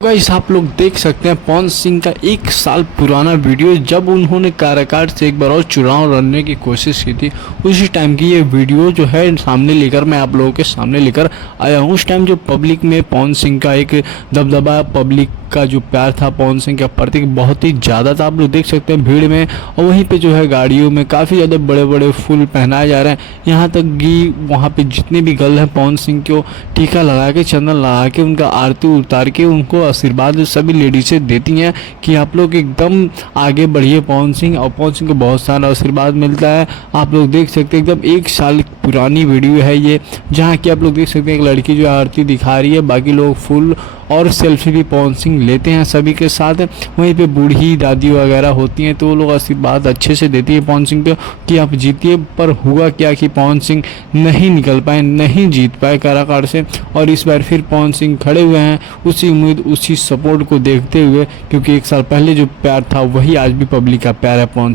Guys आप लोग देख सकते हैं पवन सिंह का 1 साल पुराना वीडियो जब उन्होंने काराकाट से एक बार और चुनाव लड़ने की कोशिश की थी। उसी टाइम की ये वीडियो जो है सामने लेकर मैं आप लोगों के सामने लेकर आया हूँ। उस टाइम जो पब्लिक में पवन सिंह का एक दबदबा, पब्लिक का जो प्यार था पवन सिंह के प्रति बहुत ही ज़्यादा था। आप लोग देख सकते हैं भीड़ में, और वहीं पे जो है गाड़ियों में काफ़ी ज़्यादा बड़े बड़े फूल पहनाए जा रहे हैं। यहाँ तक कि वहाँ पे जितने भी गर्ल हैं पवन सिंह को टीका लगा के, चंदन लगा के, उनका आरती उतार के उनको आशीर्वाद सभी लेडीज़ें देती हैं कि आप लोग एकदम आगे बढ़िए पवन सिंह। और पवन सिंह को बहुत सारा आशीर्वाद मिलता है। आप लोग देख सकते हैं एकदम 1 साल पुरानी वीडियो है ये, जहाँ की आप लोग देख सकते हैं एक लड़की जो आरती दिखा रही है, बाकी लोग फुल और सेल्फी भी पवन सिंह लेते हैं सभी के साथ। वहीं पे बूढ़ी दादी वगैरह होती हैं तो वो लोग आशीर्वाद अच्छे से देती है पवन सिंह को कि आप जीतिए। पर हुआ क्या कि पवन सिंह नहीं निकल पाए, नहीं जीत पाए काराकाट से। और इस बार फिर पवन सिंह खड़े हुए हैं उसी उम्मीद, उसी सपोर्ट को देखते हुए, क्योंकि 1 साल पहले जो प्यार था वही आज भी पब्लिक का प्यार है पवन